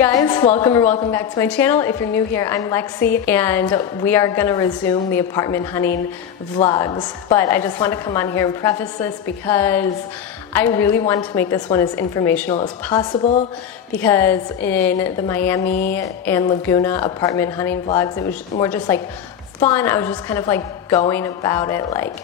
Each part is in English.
guys, welcome back to my channel. If you're new here, I'm Lexi and we are gonna resume the apartment hunting vlogs. But I just want to come on here and preface this because I really wanted to make this one as informational as possible, because in the Miami and Laguna apartment hunting vlogs, it was more just like fun. I was just kind of like going about it like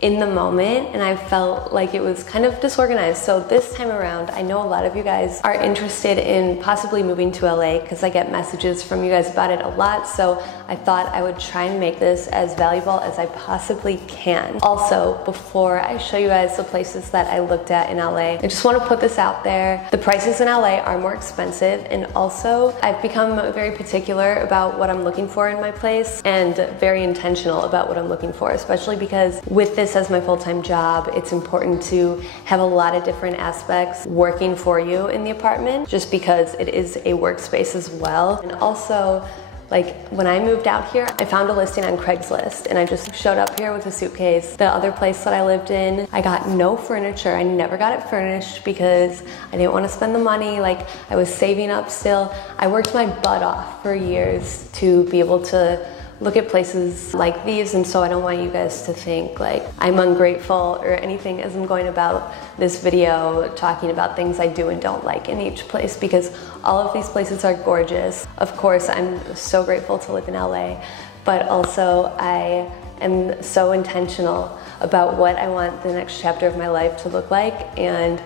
in the moment, and I felt like it was kind of disorganized. So this time around, I know a lot of you guys are interested in possibly moving to LA because I get messages from you guys about it a lot. So I thought I would try and make this as valuable as I possibly can. Also, before I show you guys the places that I looked at in LA, I just want to put this out there. The prices in LA are more expensive, and also I've become very particular about what I'm looking for in my place and very intentional about what I'm looking for, especially because with this as my full-time job, it's important to have a lot of different aspects working for you in the apartment, just because it is a workspace as well. And also, like when I moved out here, I found a listing on Craigslist and I just showed up here with a suitcase. The other place that I lived in, I got no furniture. I never got it furnished because I didn't want to spend the money. Like, I was saving up still. I worked my butt off for years to be able to look at places like these, and so I don't want you guys to think like I'm ungrateful or anything as I'm going about this video talking about things I do and don't like in each place, because all of these places are gorgeous. Of course, I'm so grateful to live in LA, but also I am so intentional about what I want the next chapter of my life to look like, and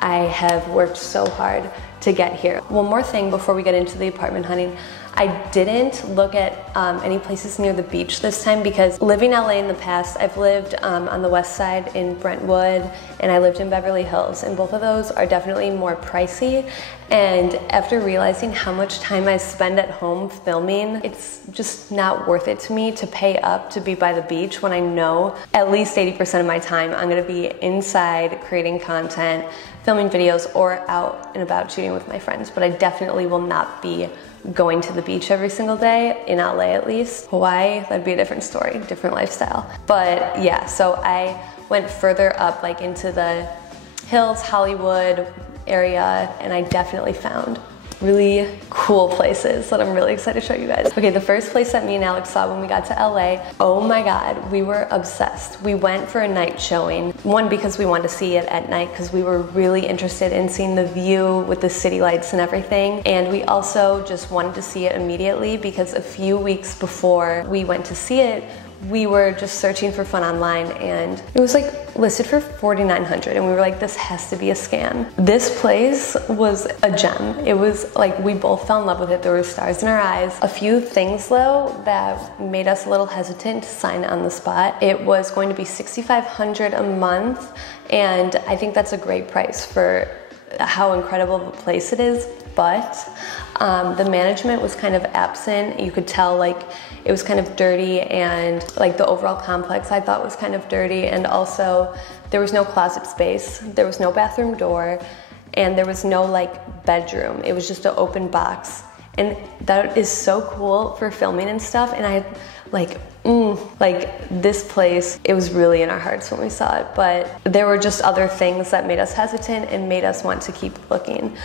I have worked so hard to get here. One more thing before we get into the apartment hunting. I didn't look at any places near the beach this time, because living LA in the past, I've lived on the west side in Brentwood, and I lived in Beverly Hills, and both of those are definitely more pricey. And after realizing how much time I spend at home filming, it's just not worth it to me to pay up to be by the beach when I know at least 80% of my time I'm gonna be inside creating content, filming videos, or out and about shooting with my friends. But I definitely will not be going to the beach every single day, in LA at least. Hawaii, that'd be a different story, different lifestyle. But yeah, so I went further up like into the hills, Hollywood area, and I definitely found really cool places that I'm really excited to show you guys. Okay, the first place that me and Alex saw when we got to LA, oh my God, we were obsessed. We went for a night showing. One, because we wanted to see it at night, because we were really interested in seeing the view with the city lights and everything. And we also just wanted to see it immediately, because a few weeks before we went to see it, we were just searching for fun online, and it was like listed for $4,900, and we were like, this has to be a scam. This place was a gem. It was like, we both fell in love with it. There were stars in our eyes. A few things though that made us a little hesitant to sign on the spot. It was going to be $6,500 a month, and I think that's a great price for how incredible of a place it is. But the management was kind of absent. You could tell like it was kind of dirty, and like the overall complex I thought was kind of dirty, and also there was no closet space, there was no bathroom door, and there was no like bedroom. It was just an open box, and that is so cool for filming and stuff. And I like this place, it was really in our hearts when we saw it, but there were just other things that made us hesitant and made us want to keep looking.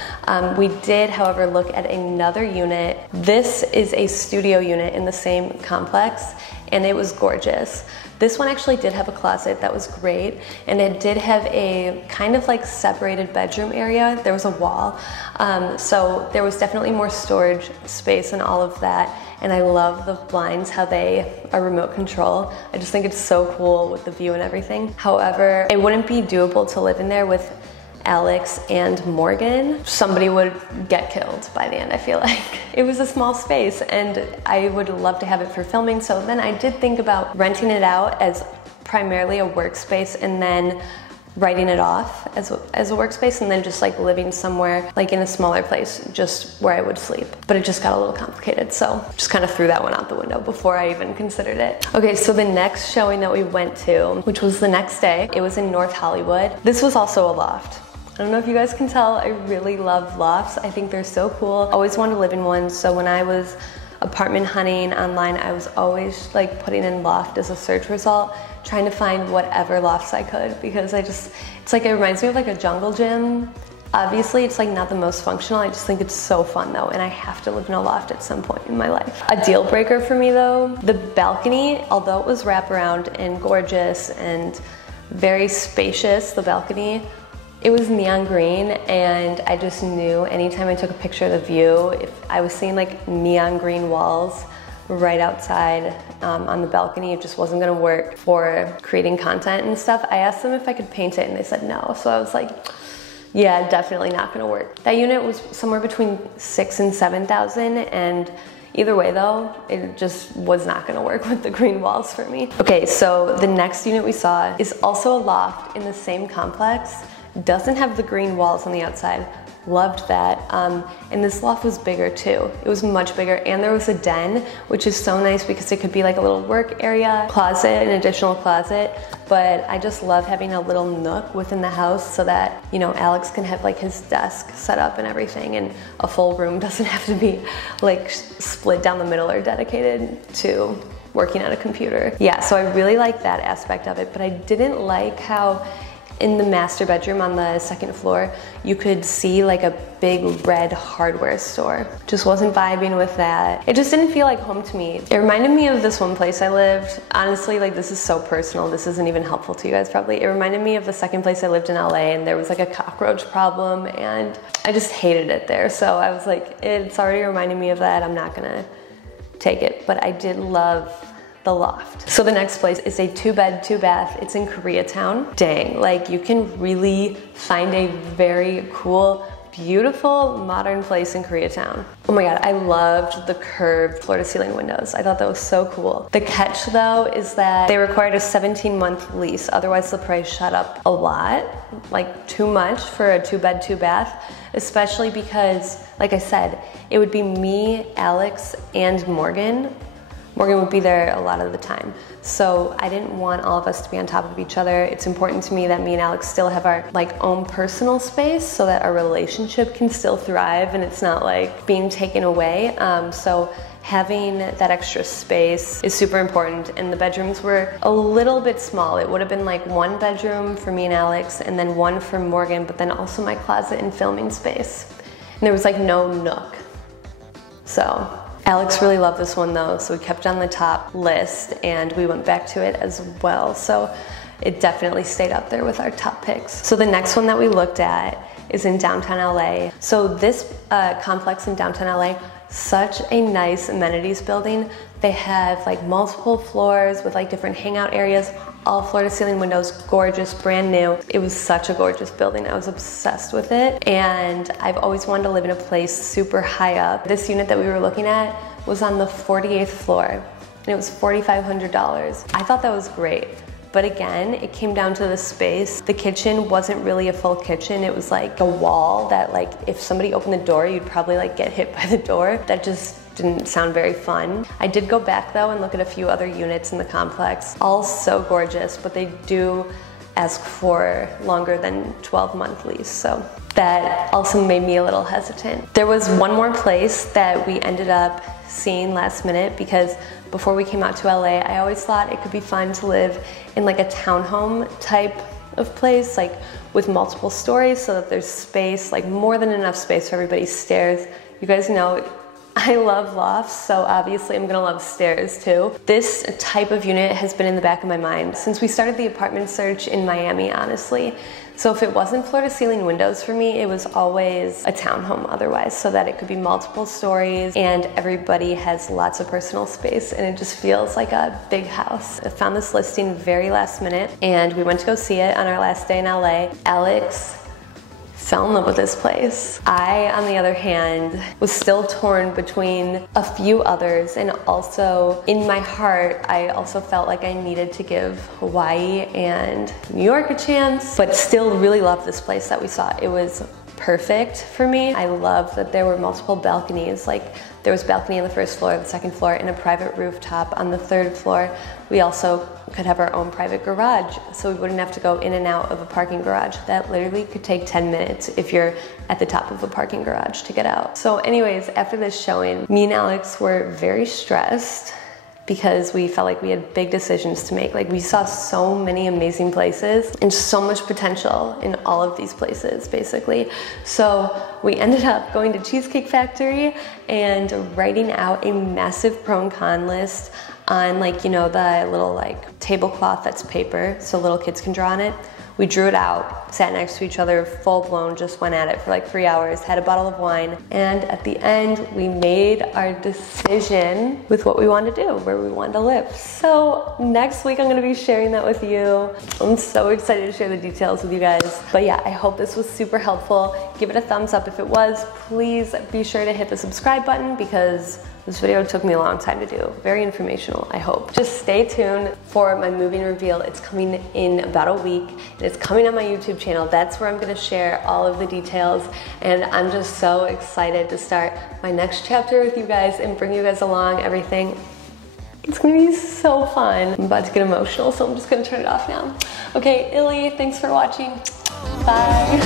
We did, however, look at another unit. This is a studio unit in the same complex, and it was gorgeous. This one actually did have a closet that was great, and it did have a kind of like separated bedroom area. There was a wall, so there was definitely more storage space and all of that. And I love the blinds, how they are remote control. I just think it's so cool with the view and everything. However, it wouldn't be doable to live in there with Alex and Morgan. Somebody would get killed by the end, I feel like. It was a small space, and I would love to have it for filming. So then I did think about renting it out as primarily a workspace, and then writing it off as a workspace, and then just like living somewhere like in a smaller place, just where I would sleep. But it just got a little complicated, so just kind of threw that one out the window before I even considered it. Okay, so the next showing that we went to, which was the next day, it was in North Hollywood. This was also a loft. I don't know if you guys can tell, I really love lofts. I think they're so cool. Always wanted to live in one, so when I was apartment hunting online, I was always like putting in loft as a search result, trying to find whatever lofts I could, because it's like, it reminds me of like a jungle gym Obviously, it's like not the most functional. I just think it's so fun though, and I have to live in a loft at some point in my life. A deal breaker for me though, the balcony, although it was wraparound and gorgeous and very spacious, the balcony, it was neon green, and I just knew anytime I took a picture of the view, if I was seeing like neon green walls right outside on the balcony, it just wasn't gonna work for creating content and stuff. I asked them if I could paint it and they said no. So I was like, yeah, definitely not gonna work. That unit was somewhere between 6,000 and 7,000, and either way though, it just was not gonna work with the green walls for me. Okay, so the next unit we saw is also a loft in the same complex. Doesn't have the green walls on the outside. Loved that. And this loft was bigger too. It was much bigger, and there was a den, which is so nice because it could be like a little work area, closet, an additional closet. But I just love having a little nook within the house so that, you know, Alex can have like his desk set up and everything, and a full room doesn't have to be like split down the middle or dedicated to working on a computer. Yeah, so I really like that aspect of it, but I didn't like how in the master bedroom on the second floor, you could see like a big red hardware store. Just wasn't vibing with that. It just didn't feel like home to me. It reminded me of this one place I lived. Honestly, like this is so personal, this isn't even helpful to you guys probably. It reminded me of the second place I lived in LA, and there was like a cockroach problem, and I just hated it there. So I was like, it's already reminding me of that, I'm not gonna take it. But I did love the loft. So the next place is a 2-bed, 2-bath. It's in Koreatown. Dang, like you can really find a very cool, beautiful, modern place in Koreatown. Oh my God, I loved the curved floor-to-ceiling windows. I thought that was so cool. The catch though is that they required a 17-month lease. Otherwise the price shot up a lot, like too much for a 2-bed, 2-bath, especially because, like I said, it would be me, Alex, and Morgan. Morgan would be there a lot of the time. So I didn't want all of us to be on top of each other. It's important to me that me and Alex still have our like own personal space so that our relationship can still thrive and it's not like being taken away. So having that extra space is super important, and the bedrooms were a little bit small. It would have been like 1 bedroom for me and Alex and then 1 for Morgan, but then also my closet and filming space. And there was like no nook. So Alex really loved this one though, so we kept it on the top list and we went back to it as well. So it definitely stayed up there with our top picks. So the next one that we looked at is in downtown LA. So this complex in downtown LA, such a nice amenities building. They have like multiple floors with like different hangout areas, all floor-to-ceiling windows, gorgeous, brand new. It was such a gorgeous building. I was obsessed with it, and I've always wanted to live in a place super high up. This unit that we were looking at was on the 48th floor, and it was $4,500. I thought that was great. But again, it came down to the space. The kitchen wasn't really a full kitchen. It was like a wall that like, if somebody opened the door, you'd probably like get hit by the door. That just didn't sound very fun. I did go back though and look at a few other units in the complex. All so gorgeous, but they do ask for longer than 12-month lease. So that also made me a little hesitant. There was one more place that we ended up seeing last minute because before we came out to LA, I always thought it could be fun to live in like a townhome type of place, like with multiple stories so that there's space, like more than enough space for everybody's stairs. You guys know I love lofts, so obviously I'm gonna love stairs too. This type of unit has been in the back of my mind since we started the apartment search in Miami, honestly. So if it wasn't floor-to-ceiling windows for me, it was always a townhome otherwise, so that it could be multiple stories and everybody has lots of personal space and it just feels like a big house. I found this listing very last minute and we went to go see it on our last day in LA. Alex fell in love with this place. I, on the other hand, was still torn between a few others, and also in my heart, I also felt like I needed to give Hawaii and New York a chance, but still really loved this place that we saw. It was perfect for me. I love that there were multiple balconies. Like there was balcony on the first floor, the second floor, and a private rooftop on the third floor. We also could have our own private garage, so we wouldn't have to go in and out of a parking garage. That literally could take 10 minutes if you're at the top of a parking garage to get out. So anyways, after this showing, me and Alex were very stressed because we felt like we had big decisions to make. Like, we saw so many amazing places and so much potential in all of these places, basically. So we ended up going to Cheesecake Factory and writing out a massive pro and con list on, like, you know, the little like tablecloth that's paper so little kids can draw on it. We drew it out, sat next to each other, full blown, just went at it for like 3 hours, had a bottle of wine, and at the end, we made our decision with what we wanted to do, where we wanted to live. So next week, I'm gonna be sharing that with you. I'm so excited to share the details with you guys. But yeah, I hope this was super helpful. Give it a thumbs up if it was. Please be sure to hit the subscribe button because this video took me a long time to do. Very informational, I hope. Just stay tuned for my moving reveal. It's coming in about a week. It's coming on my YouTube channel. That's where I'm gonna share all of the details. And I'm just so excited to start my next chapter with you guys and bring you guys along everything. It's gonna be so fun. I'm about to get emotional, so I'm just gonna turn it off now. Okay, Illy, thanks for watching. Bye.